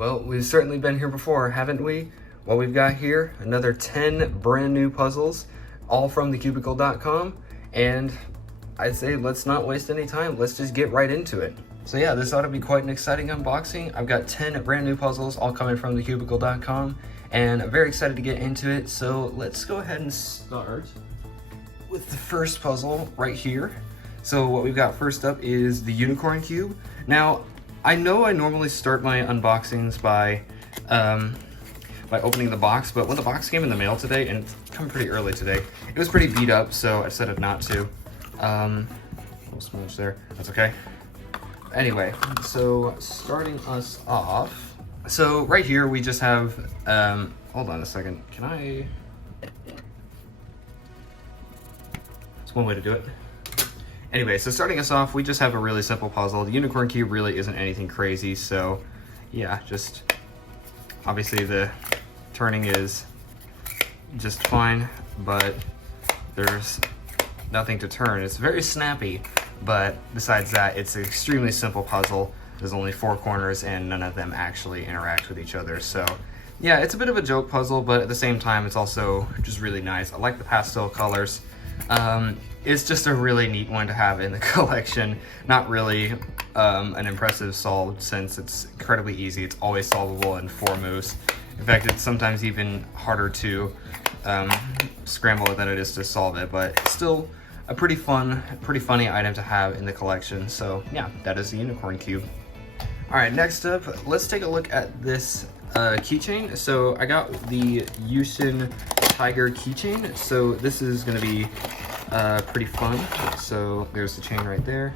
Well, we've certainly been here before, haven't we? What we've got here, another 10 brand new puzzles, all from TheCubicle.com, and I'd say let's not waste any time, let's just get right into it. So yeah, this ought to be quite an exciting unboxing. I've got 10 brand new puzzles, all coming from TheCubicle.com, and I'm very excited to get into it, so let's go ahead and start with the first puzzle right here. So what we've got first up is the Unicorn Cube. Now, I know I normally start my unboxings by opening the box, but when the box came in the mail today, and it's come pretty early today, it was pretty beat up, so I decided not to. A little smudge there, that's okay. Anyway, so starting us off, so right here we just have, hold on a second, can I? That's one way to do it. Anyway, so starting us off, we just have a really simple puzzle. The Unicorn Cube really isn't anything crazy, so yeah, just obviously the turning is just fine, but there's nothing to turn. It's very snappy, but besides that, it's an extremely simple puzzle. There's only 4 corners and none of them actually interact with each other, so yeah, it's a bit of a joke puzzle, but at the same time, it's also just really nice. I like the pastel colors. It's just a really neat one to have in the collection. Not really an impressive solve, since it's incredibly easy. It's always solvable in 4 moves. In fact, it's sometimes even harder to scramble it than it is to solve it, but it's still a pretty funny item to have in the collection. So yeah, that is the Unicorn Cube. All right, next up, let's take a look at this keychain. So I got the Yushin Tiger keychain. So this is gonna be pretty fun. So there's the chain right there.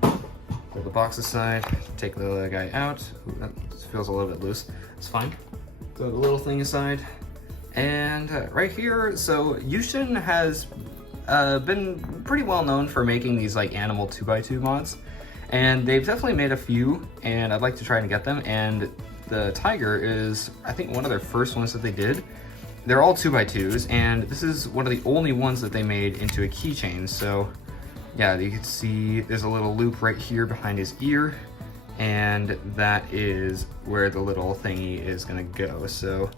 Pull the box aside, take the guy out. Ooh, that feels a little bit loose. It's fine. Throw the little thing aside. And right here, so Yushin has been pretty well known for making these like animal 2x2 mods. And they've definitely made a few, and I'd like to try and get them. And the tiger is, I think, one of their first ones that they did. They're all 2x2s, and this is one of the only ones that they made into a keychain. So yeah, you can see there's a little loop right here behind his ear, and that is where the little thingy is gonna go. So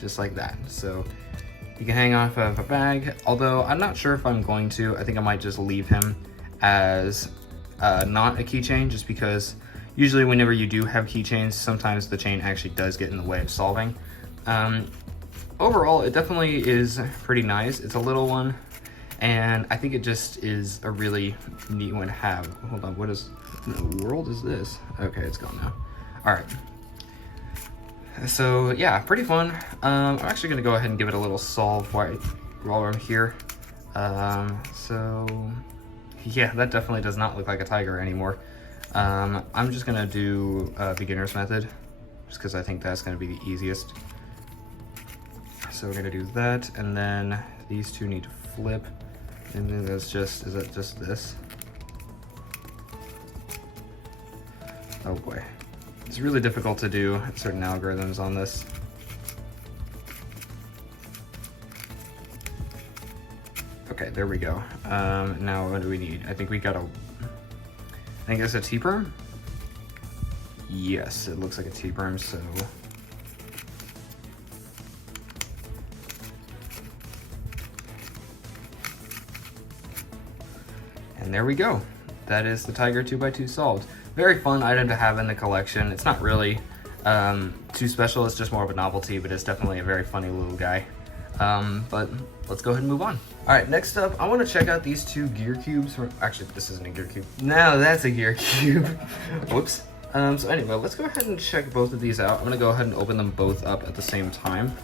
just like that. So you can hang off of a bag, although I'm not sure if I'm going to. I think I might just leave him as not a keychain, just because usually whenever you do have keychains, sometimes the chain actually does get in the way of solving. Overall, it definitely is pretty nice. It's a little one, and I think it just is a really neat one to have. Hold on, what in the world is this? Okay, it's gone now. All right. So yeah, pretty fun. I'm actually gonna go ahead and give it a little solve while I'm here. So yeah, that definitely does not look like a tiger anymore. I'm just gonna do a beginner's method, just because I think that's gonna be the easiest. So we're gonna do that, and then these two need to flip, and then is that just this? Oh boy. It's really difficult to do certain algorithms on this. Okay, there we go. Now what do we need? I think it's a T-perm? Yes, it looks like a T-perm, so. And there we go. That is the Tiger 2x2 solved. Very fun item to have in the collection. It's not really too special, it's just more of a novelty, but it's definitely a very funny little guy. But let's go ahead and move on. All right, next up, I want to check out these 2 gear cubes. Actually, this isn't a gear cube. No, that's a gear cube. Whoops. So anyway, let's go ahead and check both of these out. I'm gonna go ahead and open them both up at the same time.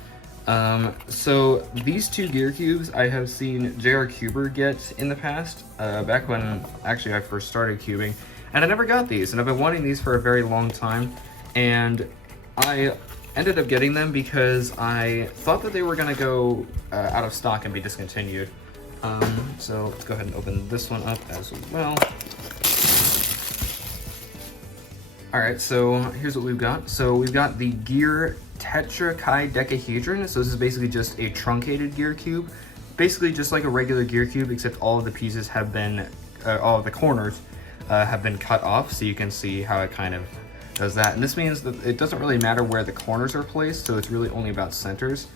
So these 2 gear cubes I have seen JR Cuber get in the past, back when actually I first started cubing, and I never got these, and I've been wanting these for a very long time, and I ended up getting them because I thought that they were gonna go out of stock and be discontinued. So let's go ahead and open this one up as well. All right, so here's what we've got. So we've got the Gear Tetrachedecahedron. So this is basically just a truncated gear cube. Basically just like a regular gear cube, except all of the pieces have been, all of the corners have been cut off. So you can see how it kind of does that. And this means that it doesn't really matter where the corners are placed, so it's really only about centers.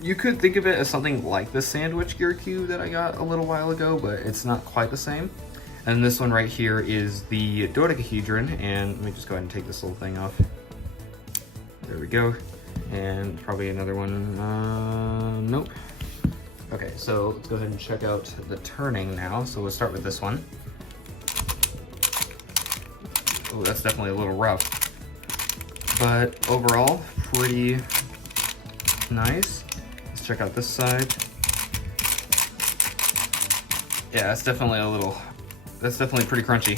You could think of it as something like the sandwich gear cube that I got a little while ago, but it's not quite the same. And this one right here is the dodecahedron, and let me just go ahead and take this little thing off. There we go. And probably another one, nope. Okay, so let's go ahead and check out the turning now. So we'll start with this one. Oh, that's definitely a little rough. But overall, pretty nice. Let's check out this side. Yeah, that's definitely pretty crunchy.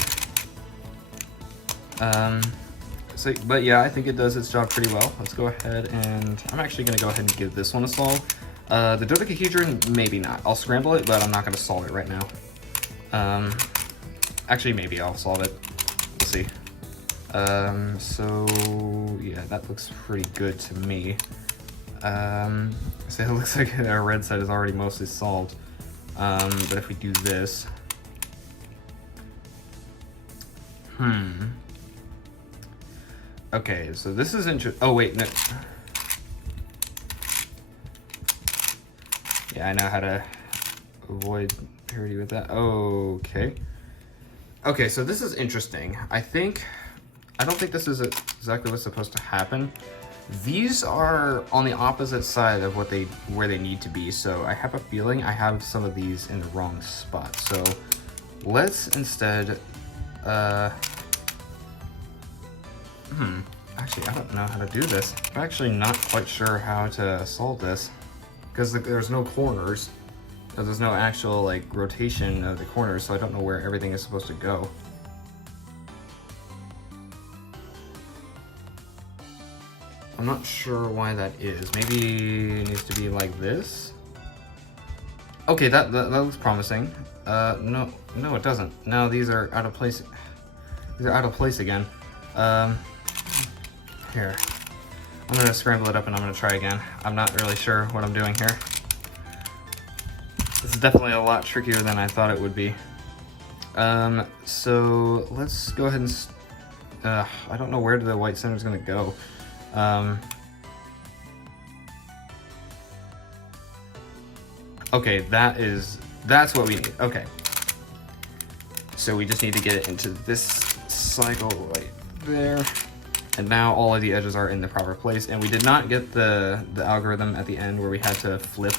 But yeah, I think it does its job pretty well. Let's go ahead and, I'm actually gonna go ahead and give this one a solve. The dodecahedron, maybe not. I'll scramble it, but I'm not gonna solve it right now. Actually, maybe I'll solve it. We'll see. So yeah, that looks pretty good to me. So it looks like our red side is already mostly solved. But if we do this, okay, so this is interesting. Oh wait, no. Yeah, I know how to avoid parity with that. Okay. Okay, so this is interesting. I don't think this is exactly what's supposed to happen. These are on the opposite side of where they need to be, so I have a feeling I have some of these in the wrong spot. So let's instead, actually, I don't know how to do this. I'm actually not quite sure how to solve this, because there's no corners. There's no actual like rotation of the corners, so I don't know where everything is supposed to go. I'm not sure why that is. Maybe it needs to be like this. Okay, that looks promising. No, it doesn't. Now these are out of place. These are out of place again. Here. I'm gonna scramble it up and I'm gonna try again. I'm not really sure what I'm doing here. This is definitely a lot trickier than I thought it would be. So let's go ahead and, I don't know where the white center is gonna go. Okay, that's what we need. Okay. So we just need to get it into this cycle right there. And now all of the edges are in the proper place. And we did not get the algorithm at the end where we had to flip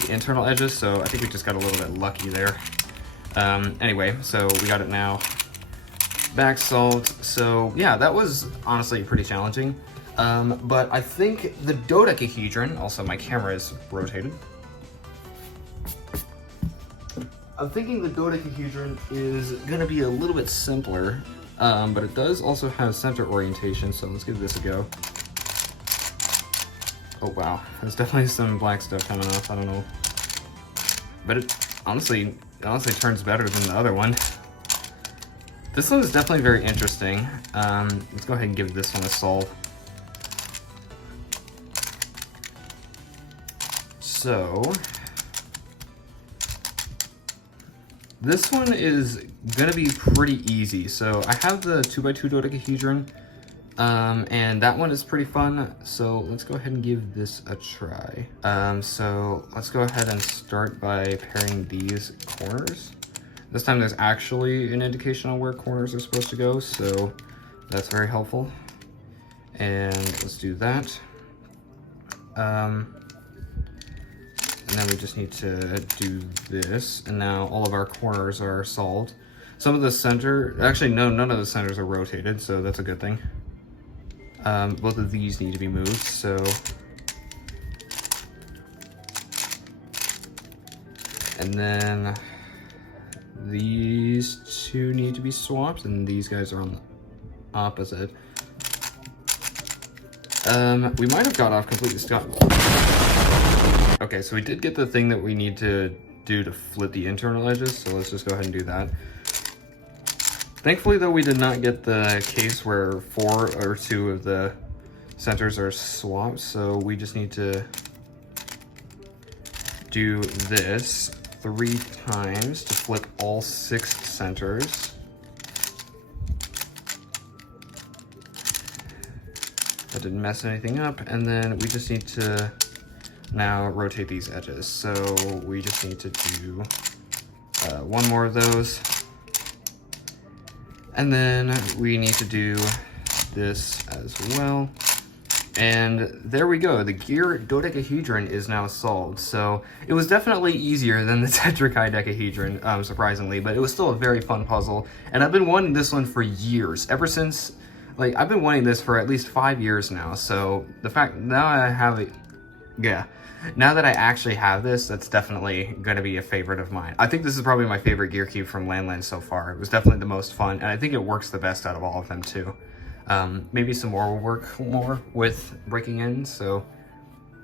the internal edges, so I think we just got a little bit lucky there. Anyway, so we got it now back solved. So yeah, that was honestly pretty challenging. But I think the dodecahedron, also my camera is rotated. I'm thinking the dodecahedron is gonna be a little bit simpler, but it does also have center orientation, so let's give this a go. Oh wow, there's definitely some black stuff coming off, I don't know. But it honestly turns better than the other one. This one is definitely very interesting. Let's go ahead and give this one a solve. So, this one is gonna be pretty easy. So I have the 2x2 dodecahedron, and that one is pretty fun. So let's go ahead and give this a try. So let's go ahead and start by pairing these corners. This time there's actually an indication on where corners are supposed to go, so that's very helpful. And let's do that. And then we just need to do this, and now all of our corners are solved. Some of the center, actually no, none of the centers are rotated, so that's a good thing. Both of these need to be moved, so. And then these two need to be swapped, and these guys are on the opposite. We might have got off completely scot. Okay, so we did get the thing that we need to do to flip the internal edges, so let's just go ahead and do that. Thankfully, though, we did not get the case where 4 or 2 of the centers are swapped, so we just need to do this 3 times to flip all 6 centers. That didn't mess anything up. And then we just need to now rotate these edges. So we just need to do one more of those. And then we need to do this as well. And there we go, the gear dodecahedron is now solved. So it was definitely easier than the tetrachedecahedron, surprisingly, but it was still a very fun puzzle. And I've been wanting this one for years, ever since, like, I've been wanting this for at least 5 years now. So the fact, now I have it, yeah. Now that I actually have this, that's definitely going to be a favorite of mine. I think this is probably my favorite gear cube from Landland so far. It was definitely the most fun, and I think it works the best out of all of them too. Maybe some more will work more with breaking in, so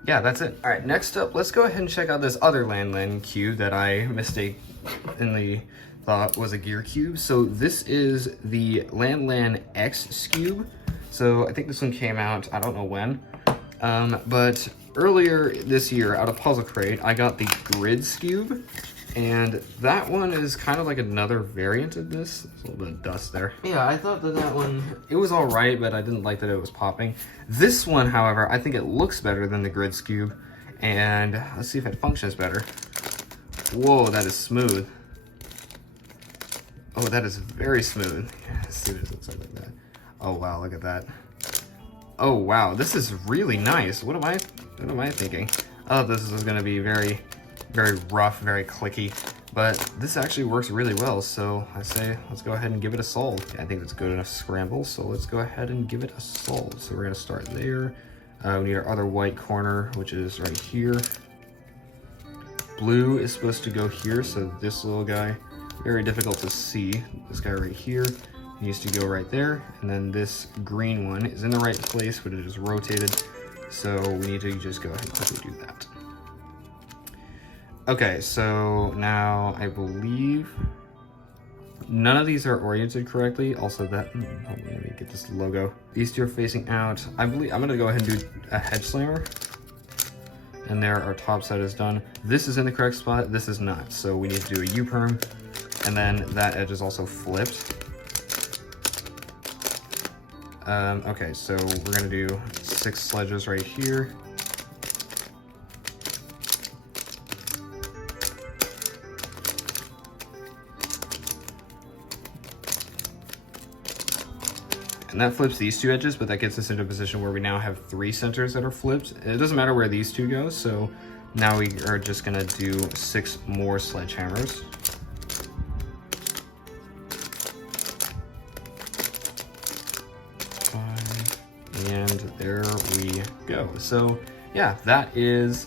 yeah, that's it. All right, next up, let's go ahead and check out this other Landland cube that I mistakenly thought was a gear cube. So this is the Landland X cube. So I think this one came out, I don't know when, but earlier this year out of Puzzle Crate, I got the Grid Cube, and that one is kind of like another variant of this. There's a little bit of dust there. Yeah, I thought that one, it was all right, but I didn't like that it was popping. This one, however, I think it looks better than the Grid Cube, and let's see if it functions better. Whoa, that is smooth. Oh, that is very smooth. Yeah, let's see what it looks like that. Oh wow, look at that. Oh wow, this is really nice. What am I thinking? Oh, this is gonna be very rough, very clicky, but this actually works really well. So I say, let's go ahead and give it a solve. I think that's good enough scramble. So let's go ahead and give it a solve. So we're gonna start there. We need our other white corner, which is right here. Blue is supposed to go here. So this little guy, very difficult to see. This guy right here needs to go right there. And then this green one is in the right place, but it is rotated. So we need to just go ahead and quickly do that. Okay, so now I believe none of these are oriented correctly. Also that, hold on, let me get this logo. These two are facing out. I believe I'm gonna go ahead and do a hedge slammer. And there, our top side is done. This is in the correct spot, this is not. So we need to do a U-perm, and then that edge is also flipped. Okay, so we're gonna do 6 sledges right here. And that flips these 2 edges, but that gets us into a position where we now have 3 centers that are flipped. It doesn't matter where these 2 go, so now we are just gonna do 6 more sledgehammers. And there we go. So yeah, that is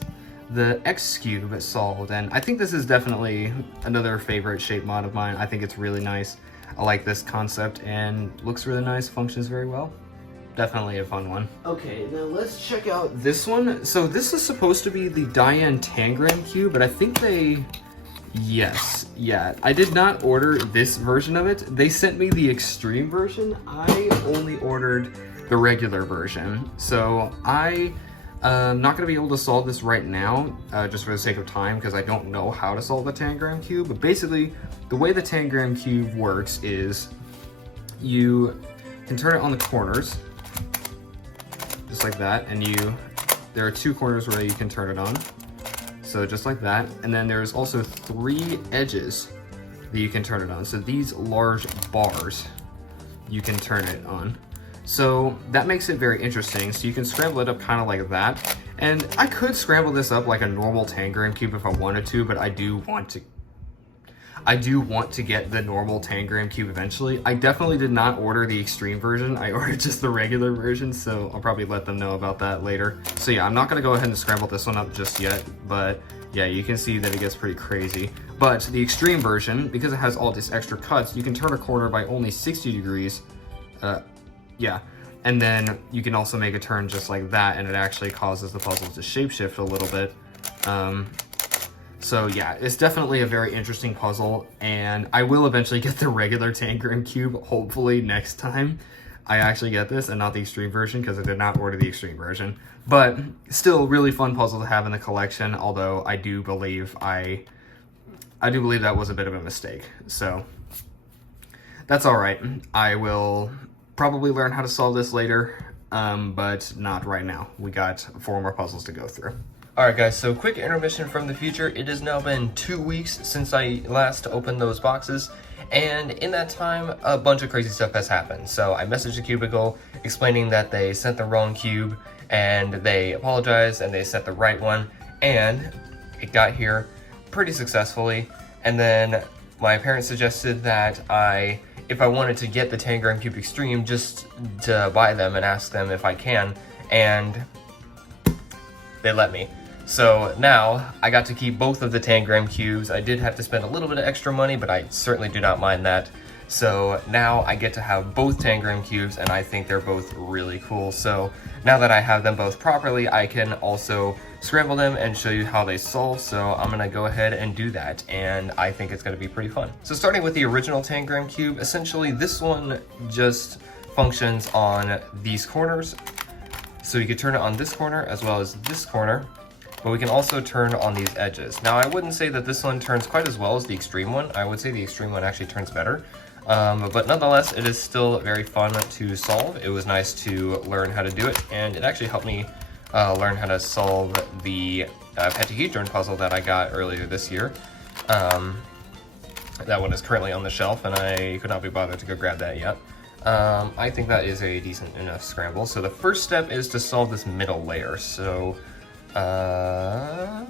the X cube solved, and I think this is definitely another favorite shape mod of mine. I think it's really nice. I like this concept and looks really nice, functions very well. Definitely a fun one. Okay, now let's check out this one. So this is supposed to be the Diane Tangram cube, but I think yes, yeah. I did not order this version of it. They sent me the extreme version. I only ordered the regular version. So I'm not gonna be able to solve this right now, just for the sake of time, because I don't know how to solve the Tangram cube. But basically, the way the Tangram cube works is you can turn it on the corners, just like that, and there are 2 corners where you can turn it on. So just like that, and then there's also 3 edges that you can turn it on. So these large bars, you can turn it on. So that makes it very interesting. So you can scramble it up kind of like that. And I could scramble this up like a normal Tangram cube if I wanted to, but I do want to get the normal Tangram cube eventually. I definitely did not order the extreme version. I ordered just the regular version, so I'll probably let them know about that later. So yeah, I'm not gonna go ahead and scramble this one up just yet, but yeah, you can see that it gets pretty crazy. But the extreme version, because it has all these extra cuts, you can turn a corner by only 60 degrees. Yeah, and then you can also make a turn just like that, and it actually causes the puzzle to shapeshift a little bit. So yeah, it's definitely a very interesting puzzle, and I will eventually get the regular Tangram cube, hopefully next time I actually get this, and not the extreme version, because I did not order the extreme version. But still, really fun puzzle to have in the collection, although I do believe that was a bit of a mistake. So that's all right. I will probably learn how to solve this later. but not right now. We got 4 more puzzles to go through. Alright guys, so quick intermission from the future. It has now been 2 weeks since I last opened those boxes, and in that time, a bunch of crazy stuff has happened. So I messaged TheCubicle explaining that they sent the wrong cube, and they apologized, and they sent the right one, and it got here pretty successfully. And then my parents suggested that if I wanted to get the Tangram Cube Extreme, just to buy them and ask them if I can, and they let me. So now I got to keep both of the Tangram cubes. I did have to spend a little bit of extra money, but I certainly do not mind that. So now I get to have both Tangram cubes, and I think they're both really cool. So now that I have them both properly, I can also scramble them and show you how they solve. So I'm gonna go ahead and do that, and I think it's gonna be pretty fun. So starting with the original Tangram cube, essentially this one just functions on these corners. So you could turn it on this corner as well as this corner, but we can also turn on these edges. Now I wouldn't say that this one turns quite as well as the extreme one. I would say the extreme one actually turns better. But nonetheless, it is still very fun to solve. It was nice to learn how to do it, and it actually helped me learn how to solve the pentahedron puzzle that I got earlier this year. That one is currently on the shelf, and I could not be bothered to go grab that yet. I think that is a decent enough scramble. So the first step is to solve this middle layer. So, well,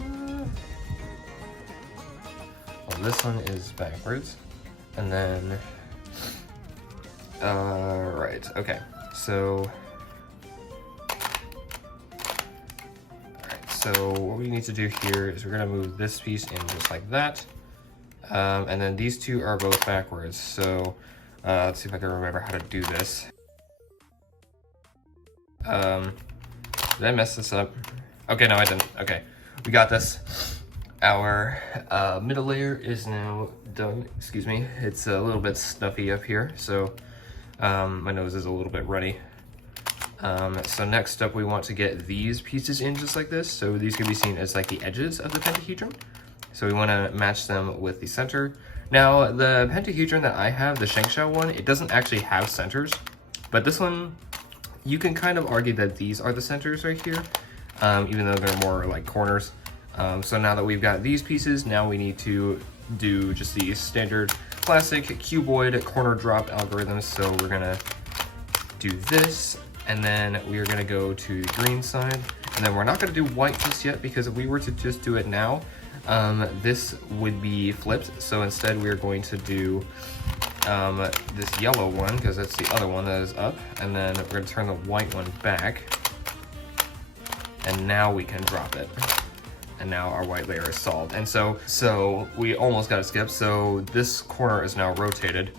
this one is backwards, and then, right, okay, so, alright, so what we need to do here is we're gonna move this piece in just like that, and then these two are both backwards, so, let's see if I can remember how to do this. Did I mess this up? Okay, no, I didn't. Okay, we got this. Our middle layer is now done. Excuse me, it's a little bit stuffy up here, so my nose is a little bit runny. So next up, we want to get these pieces in just like this. So these can be seen as like the edges of the pentahedron. So we want to match them with the center. Now, the pentahedron that I have, the Shengshao one, it doesn't actually have centers, but this one, you can kind of argue that these are the centers right here, even though they're more like corners. So now that we've got these pieces, now we need to do just the standard classic cuboid corner drop algorithm. So we're gonna do this, and then we are gonna go to the green side, and then we're not gonna do white just yet, because if we were to just do it now, this would be flipped. So instead we're going to do this yellow one, because that's the other one that is up, and then we're going to turn the white one back, and now we can drop it, and now our white layer is solved. And so we almost got it skipped. So this corner is now rotated,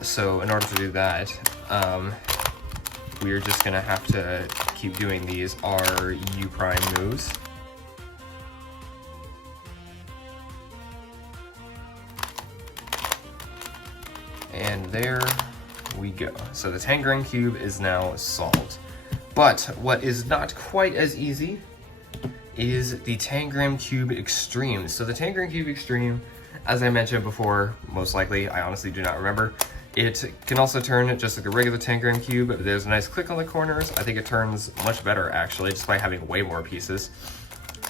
so in order to do that, we're just gonna have to keep doing these R U prime moves. And there we go. So the Tangram Cube is now solved. But what is not quite as easy is the Tangram Cube Extreme. So the Tangram Cube Extreme, as I mentioned before, most likely, I honestly do not remember, it can also turn just like a regular Tangram Cube. There's a nice click on the corners. I think it turns much better actually, just by having way more pieces.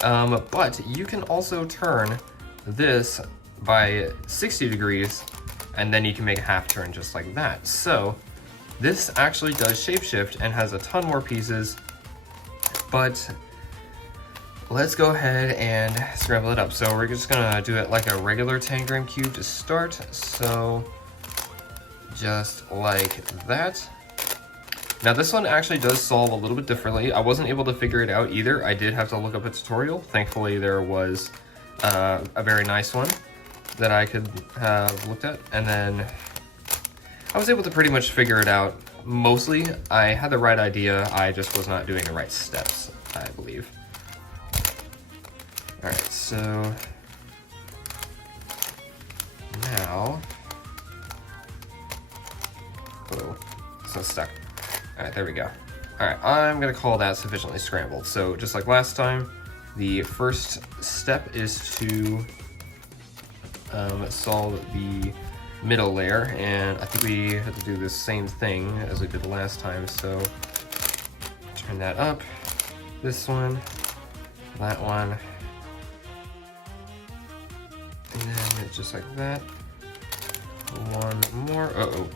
But you can also turn this by 60 degrees, and then you can make a half turn just like that. So this actually does shapeshift and has a ton more pieces, but let's go ahead and scramble it up. So we're just gonna do it like a regular Tangram Cube to start. So just like that. Now this one actually does solve a little bit differently. I wasn't able to figure it out either. I did have to look up a tutorial. Thankfully there was a very nice one that I could have looked at, and then I was able to pretty much figure it out. Mostly, I had the right idea, I just was not doing the right steps, I believe. Alright, so now, oh, so stuck. Alright, there we go. Alright, I'm gonna call that sufficiently scrambled. So just like last time, the first step is to solve the middle layer, and I think we have to do the same thing as we did last time. So Turn that up. This one, that one, and then just like that. One more. Uh-oh.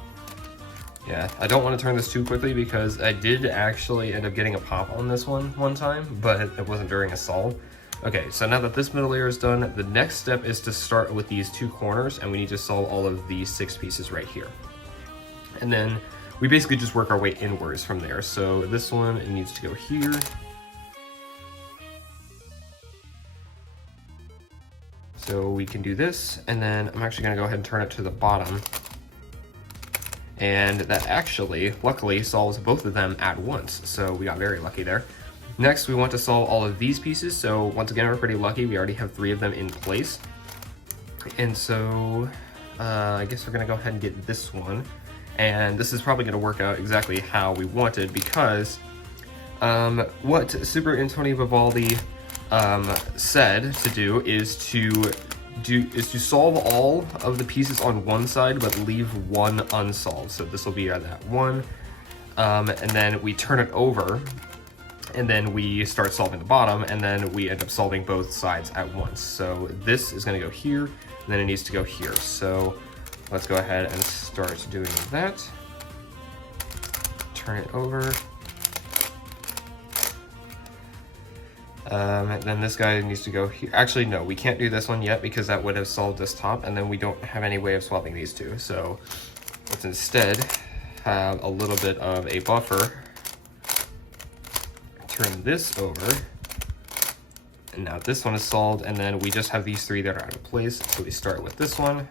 Yeah, I don't want to turn this too quickly because I did actually end up getting a pop on this one time, but it wasn't during a solve. Okay, so now that this middle layer is done, the next step is to start with these two corners, and we need to solve all of these 6 pieces right here. And then we basically just work our way inwards from there. So this one, it needs to go here. So we can do this, and then I'm actually gonna go ahead and turn it to the bottom. And that actually, luckily, solves both of them at once. So we got very lucky there. Next, we want to solve all of these pieces. So once again, we're pretty lucky. We already have 3 of them in place. And so I guess we're gonna go ahead and get this one. And this is probably gonna work out exactly how we wanted because what Super Antonio Vivaldi said to do is to solve all of the pieces on one side but leave one unsolved. So this will be that one, and then we turn it over, and then we start solving the bottom, and then we end up solving both sides at once. So this is going to go here, and then it needs to go here. So let's go ahead and start doing that. Turn it over. And then this guy needs to go here. Actually, no, we can't do this one yet because that would have solved this top, and then we don't have any way of swapping these two. So let's instead have a little bit of a buffer. Turn this over. And now this one is solved, and then we just have these 3 that are out of place. So we start with this one.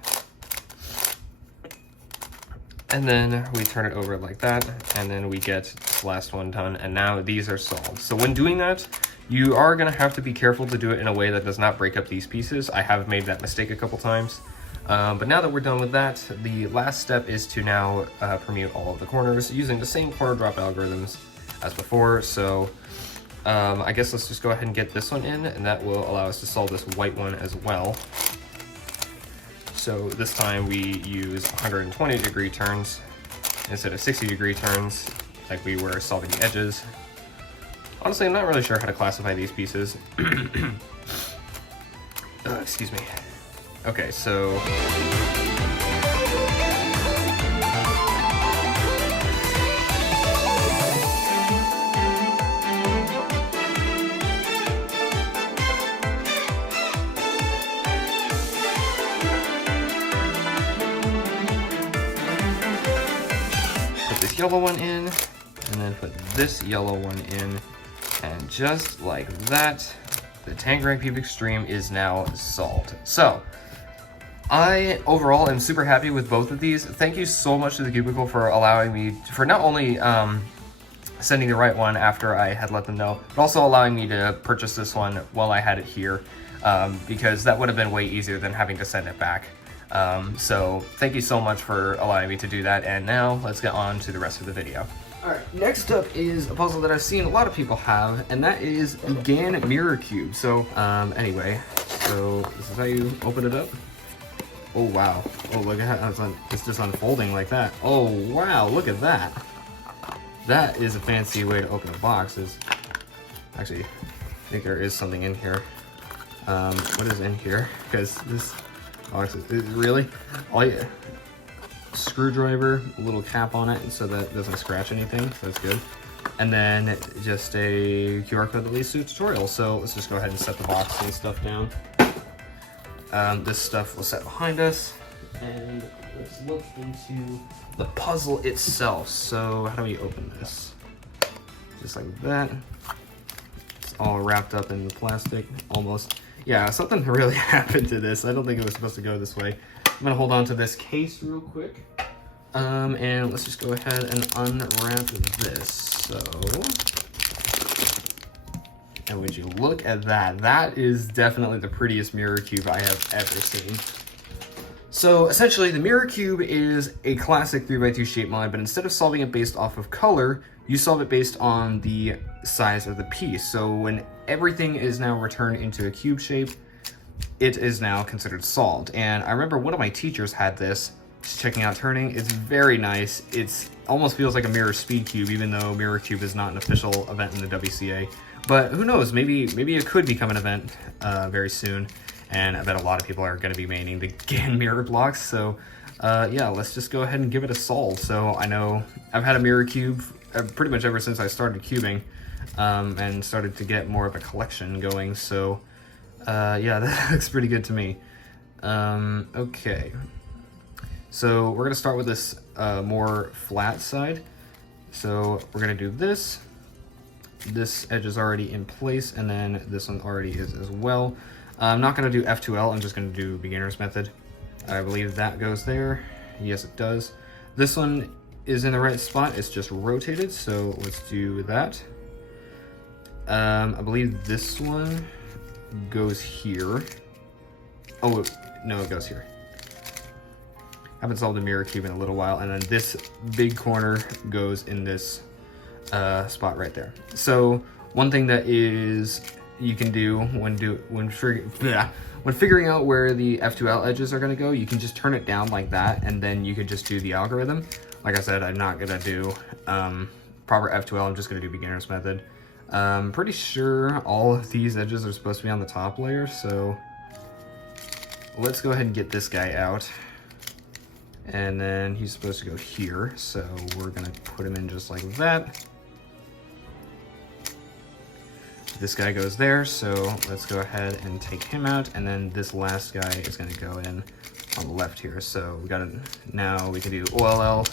And then we turn it over like that, and then we get this last one done, and now these are solved. So when doing that, you are going to have to be careful to do it in a way that does not break up these pieces. I have made that mistake a couple times. But now that we're done with that, the last step is to now permute all of the corners using the same corner drop algorithms as before. So I guess let's just go ahead and get this one in, and that will allow us to solve this white one as well. So this time we use 120-degree turns instead of 60-degree turns like we were solving the edges. Honestly, I'm not really sure how to classify these pieces. Excuse me. Okay, so... put this yellow one in, and then put this yellow one in. And just like that, the Tangerine Cube Extreme is now solved. So, I overall am super happy with both of these. Thank you so much to TheCubicle for allowing me, for not only sending the right one after I had let them know, but also allowing me to purchase this one while I had it here, because that would have been way easier than having to send it back. So, thank you so much for allowing me to do that, and now let's get on to the rest of the video. Alright, next up is a puzzle that I've seen a lot of people have, and that is the GAN Mirror Cube. So, anyway, so this is how you open it up. Oh, wow. Oh, look at how it's just unfolding like that. Oh, wow, look at that. That is a fancy way to open a box. Actually, I think there is something in here. What is in here? Because this box is really? Screwdriver, a little cap on it so that it doesn't scratch anything, so that's good. And then just a QR code that leads to a tutorial. So let's just go ahead and set the box and stuff down. This stuff will set behind us, and let's look into the puzzle itself. So how do we open this? Just like that. It's all wrapped up in the plastic, almost. Yeah, something really happened to this. I don't think it was supposed to go this way. I'm gonna hold on to this case real quick. And let's just go ahead and unwrap this. So, and would you look at that? That is definitely the prettiest mirror cube I have ever seen. So essentially the mirror cube is a classic 3x2 shape mod, but instead of solving it based off of color, you solve it based on the size of the piece. So when everything is now returned into a cube shape, it is now considered solved. And I remember one of my teachers had this, Just checking out turning. It's very nice. It's almost feels like a Mirror Speed Cube, even though Mirror Cube is not an official event in the WCA. But who knows? Maybe it could become an event very soon. And I bet a lot of people are going to be maining the GAN Mirror blocks. So yeah, let's just go ahead and give it a solve. So I know I've had a Mirror Cube pretty much ever since I started cubing and started to get more of a collection going. So yeah, that looks pretty good to me. Okay, so we're gonna start with this more flat side. So we're gonna do this. This edge is already in place, and then this one already is as well. I'm not gonna do F2L, I'm just gonna do beginner's method. I believe that goes there. Yes, it does. This one is in the right spot, it's just rotated, so let's do that. I believe this one goes here. Oh, no, it goes here. Haven't solved the Mirror Cube in a little while, and then this big corner goes in this spot right there. So one thing that is you can do when figuring out where the F2L edges are going to go, you can just turn it down like that, and then you could just do the algorithm. Like I said, I'm not going to do proper F2L, I'm just going to do beginner's method. I'm pretty sure all of these edges are supposed to be on the top layer, so let's go ahead and get this guy out. And then he's supposed to go here, so we're gonna put him in just like that. This guy goes there, so let's go ahead and take him out, and then this last guy is gonna go in on the left here. So we got it. Now we can do OLL.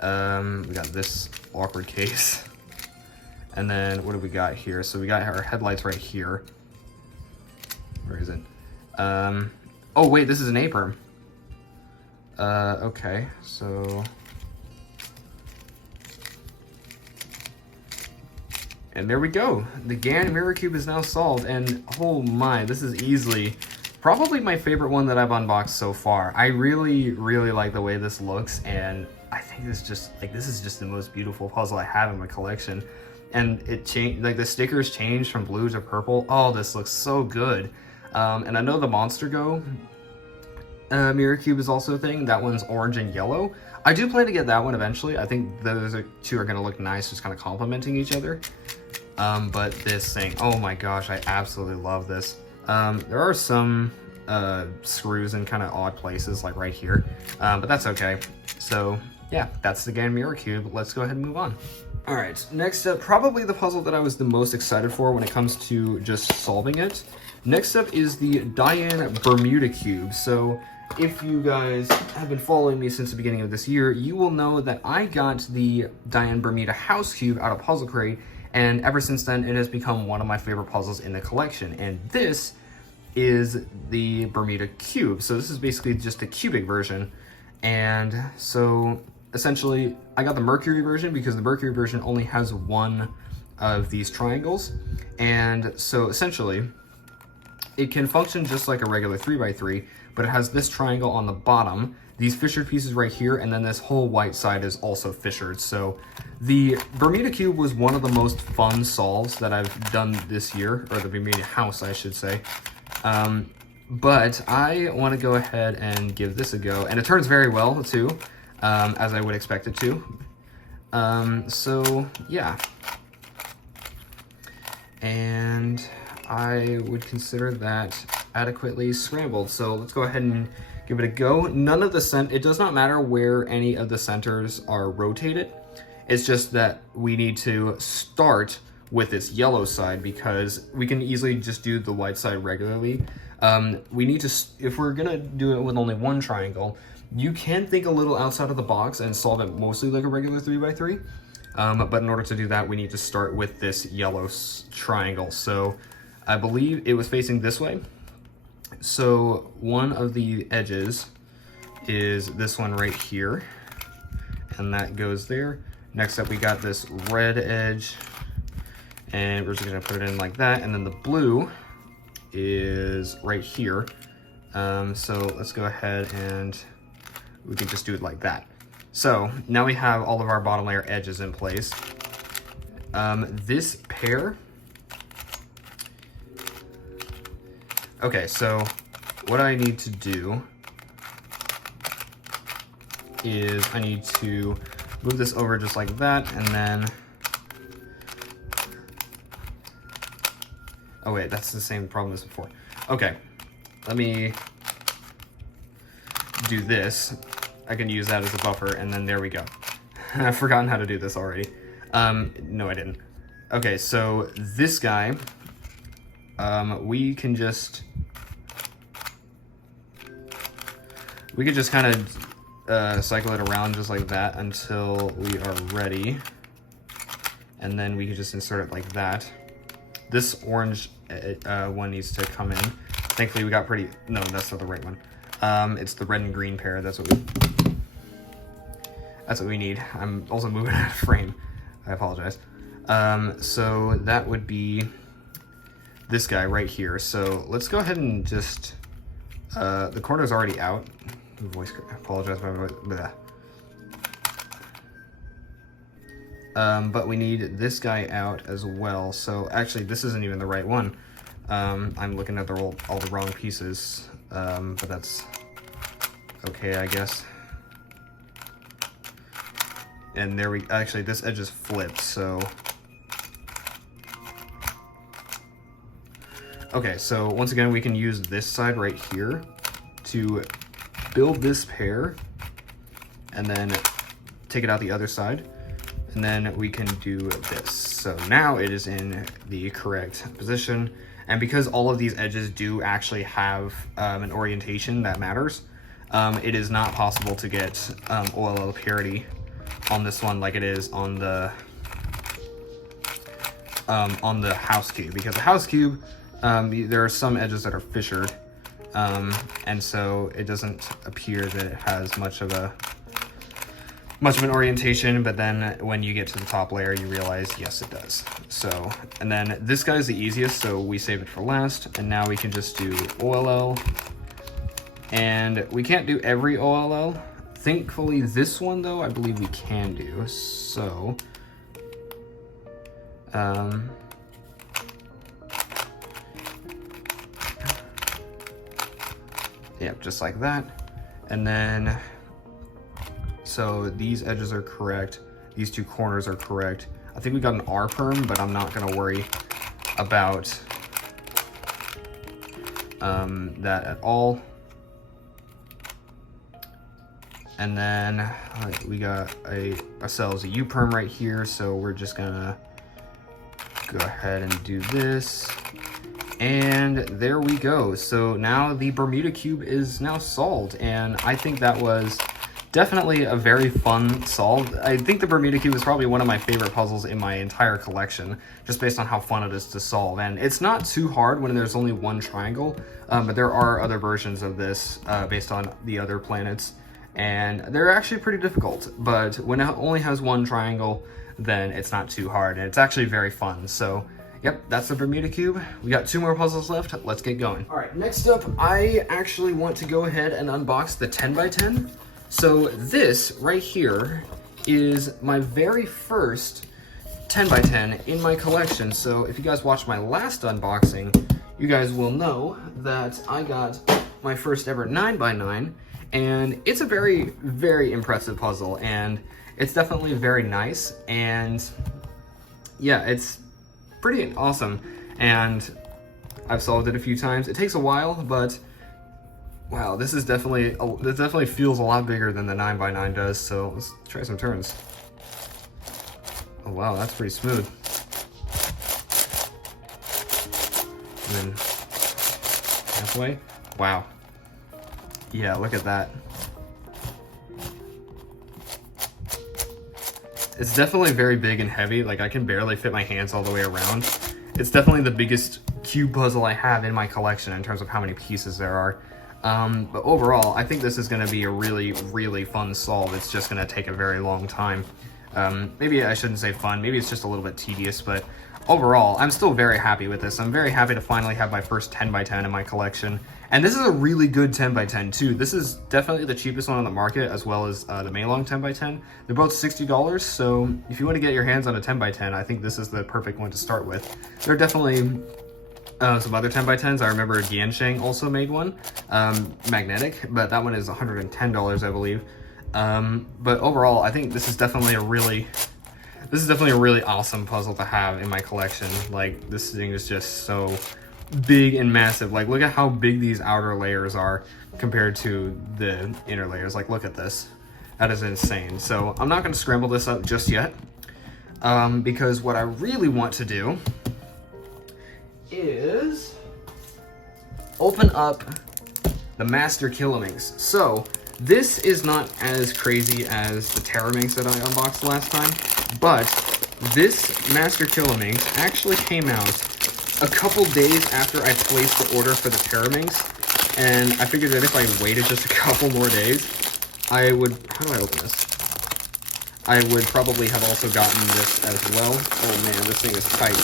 We got this awkward case. And then what do we got here? So we got our headlights right here. Where is it? Oh wait, this is an apron. Okay, so. And there we go. The GAN Mirror Cube is now solved, and oh my, this is easily probably my favorite one that I've unboxed so far. I really, really like the way this looks, and I think this is just the most beautiful puzzle I have in my collection. And it changed, like the stickers changed from blue to purple. Oh, this looks so good. And I know the Monster Go Mirror Cube is also a thing. That one's orange and yellow. I do plan to get that one eventually. I think those two are going to look nice, just kind of complementing each other. But this thing, oh my gosh, I absolutely love this. There are some screws in kind of odd places, like right here, but that's okay. So yeah, that's the GAN Mirror Cube. Let's go ahead and move on. All right, next up, probably the puzzle that I was the most excited for when it comes to just solving it. Next up is the Diane Bermuda Cube. So if you guys have been following me since the beginning of this year, you will know that I got the Diane Bermuda House Cube out of Puzzle Crate, and ever since then, it has become one of my favorite puzzles in the collection. And this is the Bermuda Cube. So this is basically just a cubic version. And so essentially, I got the Mercury version because the Mercury version only has one of these triangles. And so essentially, it can function just like a regular 3x3, but it has this triangle on the bottom, these fissured pieces right here, and then this whole white side is also fissured. So the Bermuda Cube was one of the most fun solves that I've done this year, or the Bermuda House, I should say. But I want to go ahead and give this a go, and it turns very well too, as I would expect it to. So yeah. And I would consider that adequately scrambled. So let's go ahead and give it a go. None of the it does not matter where any of the centers are rotated. It's just that we need to start with this yellow side because we can easily just do the white side regularly. We need to, if we're gonna do it with only one triangle, you can think a little outside of the box and solve it mostly like a regular 3x3. But in order to do that, we need to start with this yellow triangle. So I believe it was facing this way. So one of the edges is this one right here, and that goes there. Next up, we got this red edge, and we're just gonna put it in like that. And then the blue is right here. So let's go ahead and we can just do it like that. So now we have all of our bottom layer edges in place. This pair, okay, so what I need to do is I need to move this over just like that, and then, oh wait, that's the same problem as before. Okay, let me do this. I can use that as a buffer, and then there we go. I've forgotten how to do this already. No, I didn't. Okay, so this guy, we can just kind of cycle it around just like that until we are ready, and then we can just insert it like that. This orange one needs to come in. Thankfully, we got pretty. No, that's not the right one. It's the red and green pair. That's what we need. I'm also moving out of frame. I apologize. So that would be this guy right here. So let's go ahead and just, the corner's already out. Voice, I apologize for my voice. But we need this guy out as well. So actually, this isn't even the right one. I'm looking at all the wrong pieces, but that's okay, I guess. And there actually, this edge is flipped, so. Okay, so once again, we can use this side right here to build this pair, and then take it out the other side, and then we can do this. So now it is in the correct position, and because all of these edges do actually have an orientation that matters, it is not possible to get OLL parity on this one like it is on the house cube, because the house cube, there are some edges that are fissured, and so it doesn't appear that it has much of an orientation, but then when you get to the top layer, you realize, yes, it does. So, and then this guy is the easiest, so we save it for last, and now we can just do OLL, and we can't do every OLL. Thankfully, this one, though, I believe we can do, so, yeah, just like that. And then, so these edges are correct. These two corners are correct. I think we got an R perm, but I'm not gonna worry about that at all. And then we got ourselves a U perm right here. So we're just gonna go ahead and do this. And there we go. So now the Bermuda Cube is now solved, and I think that was definitely a very fun solve. I think the Bermuda Cube is probably one of my favorite puzzles in my entire collection, just based on how fun it is to solve. And it's not too hard when there's only one triangle, but there are other versions of this based on the other planets, and they're actually pretty difficult. But when it only has one triangle, then it's not too hard, and it's actually very fun. So yep, that's the Bermuda Cube. We got 2 more puzzles left. Let's get going. All right, next up, I actually want to go ahead and unbox the 10x10. So this right here is my very first 10x10 in my collection. So if you guys watched my last unboxing, you guys will know that I got my first ever 9x9, and it's a very, very impressive puzzle, and it's definitely very nice, and yeah, it's pretty awesome, and I've solved it a few times. It takes a while, but wow, this definitely feels a lot bigger than the 9x9 does. So let's try some turns. Oh wow, that's pretty smooth. And then halfway. Wow. Yeah, look at that. It's definitely very big and heavy. Like, I can barely fit my hands all the way around. It's definitely the biggest cube puzzle I have in my collection in terms of how many pieces there are. But overall, I think this is going to be a really, really fun solve. It's just going to take a very long time. Maybe I shouldn't say fun. Maybe it's just a little bit tedious, but overall, I'm still very happy with this. I'm very happy to finally have my first 10x10 in my collection. And this is a really good 10x10 too. This is definitely the cheapest one on the market, as well as the Maylong 10x10. They're both $60, so if you want to get your hands on a 10x10, I think this is the perfect one to start with. There are definitely some other 10x10s. I remember Giansheng also made one, magnetic, but that one is $110, I believe. But overall, I think this is definitely a really awesome puzzle to have in my collection. Like, this thing is just so big and massive. Like, look at how big these outer layers are compared to the inner layers. Like, look at this. That is insane. So I'm not going to scramble this up just yet, because what I really want to do is open up the Master Kilominx. So this is not as crazy as the Terraminx that I unboxed last time, but this Master Kilominx actually came out a couple days after I placed the order for the Terraminx, and I figured that if I waited just a couple more days, I would, how do I open this? I would probably have also gotten this as well. Oh man, this thing is tight.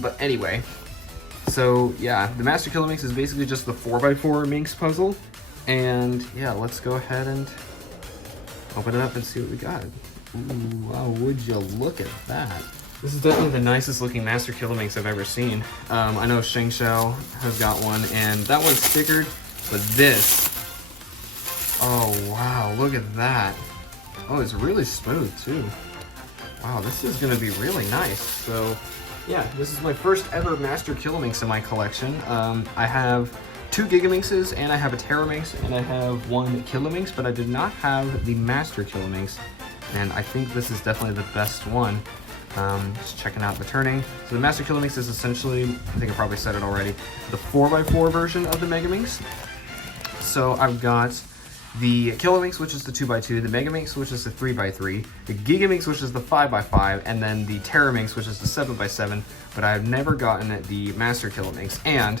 But anyway, so yeah, the Master Kilominx is basically just the 4x4 Minx puzzle, and yeah, let's go ahead and open it up and see what we got. Ooh, wow, would you look at that? This is definitely the nicest looking Master Kilominx I've ever seen. I know Sheng Xiao has got one, and that one's stickered, but this, oh wow, look at that. Oh, it's really smooth too. Wow, this is gonna be really nice. So yeah, this is my first ever Master Kilominx in my collection. I have 2 Gigaminxes, and I have a Terraminx, and I have 1 Kilominx, but I did not have the Master Kilominx, and I think this is definitely the best one. Just checking out the turning. So the Master Kilominx is essentially, I think I probably said it already, the 4x4 version of the Megaminx. So I've got the Kilominx, which is the 2x2, the Megaminx, which is the 3x3, the Gigaminx, which is the 5x5, and then the Terraminx, which is the 7x7, but I've never gotten the Master Kilominx. And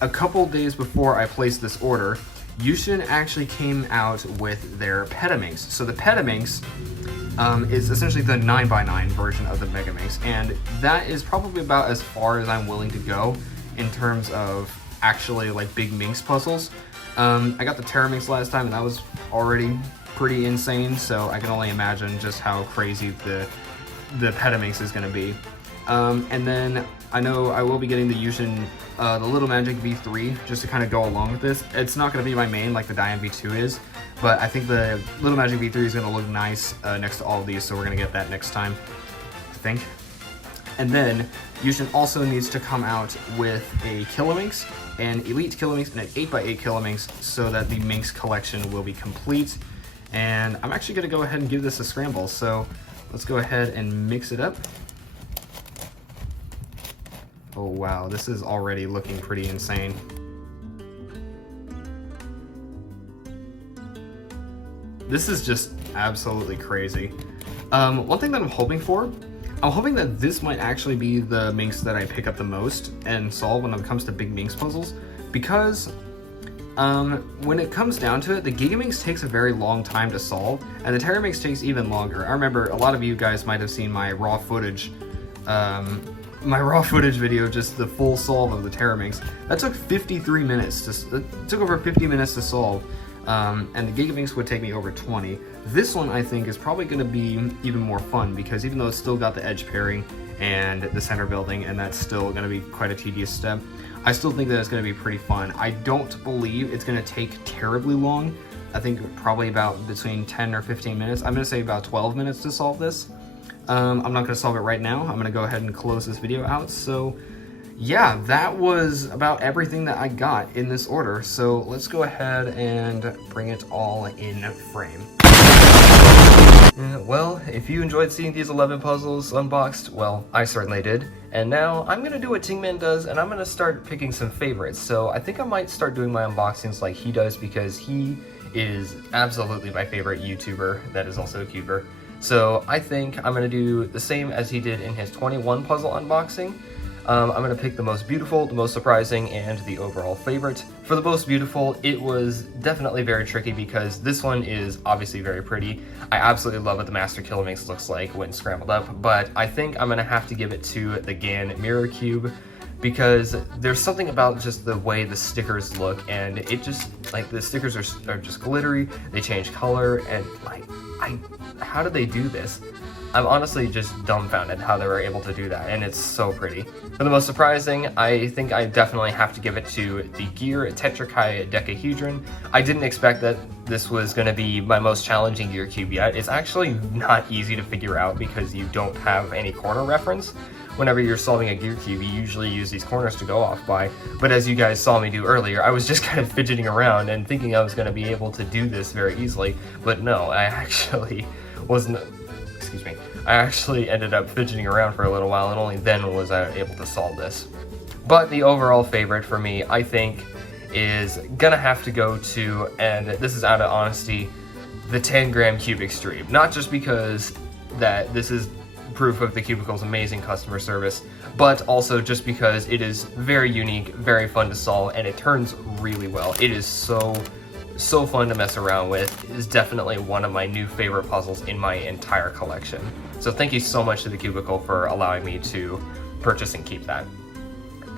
a couple days before I placed this order, Yushin actually came out with their Petaminx. So the Petaminx is essentially the 9x9 version of the Megaminx, and that is probably about as far as I'm willing to go in terms of actually like big Minx puzzles. I got the Terraminx last time, and that was already pretty insane, so I can only imagine just how crazy the Petaminx is going to be. And then I know I will be getting the Yushin, the Little Magic V3, just to kind of go along with this. It's not going to be my main like the Diane V2 is, but I think the Little Magic V3 is going to look nice next to all of these, so we're going to get that next time, I think. And then Yushin also needs to come out with a Kilominx, an Elite Kilominx, and an 8x8 Kilominx, so that the Minx collection will be complete. And I'm actually going to go ahead and give this a scramble, so let's go ahead and mix it up. Oh wow, this is already looking pretty insane. This is just absolutely crazy. One thing that I'm hoping that this might actually be the Minx that I pick up the most and solve when it comes to big Minx puzzles, because when it comes down to it, the Gigaminx takes a very long time to solve, and the Terraminx takes even longer. I remember a lot of you guys might have seen my raw footage video, just the full solve of the Terraminx. That took 53 minutes. It took over 50 minutes to solve, and the Gigaminx would take me over 20. This one, I think, is probably going to be even more fun, because even though it's still got the edge pairing and the center building, and that's still going to be quite a tedious step, I still think that it's going to be pretty fun. I don't believe it's going to take terribly long. I think probably about between 10 or 15 minutes. I'm going to say about 12 minutes to solve this. I'm not going to solve it right now. I'm going to go ahead and close this video out. So yeah, that was about everything that I got in this order. So let's go ahead and bring it all in frame. Well, if you enjoyed seeing these 11 puzzles unboxed, well, I certainly did. And now I'm going to do what Tingman does, and I'm going to start picking some favorites. So I think I might start doing my unboxings like he does, because he is absolutely my favorite YouTuber that is also a cuber. So I think I'm going to do the same as he did in his 21 puzzle unboxing. I'm going to pick the most beautiful, the most surprising, and the overall favorite. For the most beautiful, it was definitely very tricky, because this one is obviously very pretty. I absolutely love what the Master Kilominx looks like when scrambled up, but I think I'm going to have to give it to the GAN Mirror Cube, because there's something about just the way the stickers look, and it just, like, the stickers are just glittery, they change color, and like, how did they do this? I'm honestly just dumbfounded how they were able to do that, and it's so pretty. For the most surprising, I think I definitely have to give it to the Gear Tetrakai Decahedron. I didn't expect that this was going to be my most challenging Gear Cube yet. It's actually not easy to figure out because you don't have any corner reference. Whenever you're solving a Gear Cube, you usually use these corners to go off by, but as you guys saw me do earlier, I was just kind of fidgeting around and thinking I was going to be able to do this very easily, but no, I actually wasn't. Excuse me, I actually ended up fidgeting around for a little while, and only then was I able to solve this. But the overall favorite for me, I think, is gonna have to go to, and this is out of honesty, the 10-gram Cube Extreme. Not just because that this is proof of TheCubicle's amazing customer service, but also just because it is very unique, very fun to solve, and it turns really well. It is so fun to mess around with. It is definitely one of my new favorite puzzles in my entire collection. So thank you so much to TheCubicle for allowing me to purchase and keep that.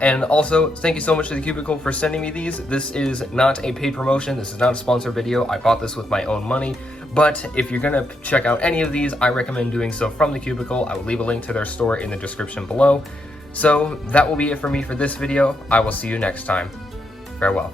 And also, thank you so much to TheCubicle for sending me these. This is not a paid promotion, this is not a sponsored video. I bought this with my own money, but if you're gonna check out any of these, I recommend doing so from TheCubicle. I will leave a link to their store in the description below. So that will be it for me for this video. I will see you next time. Farewell.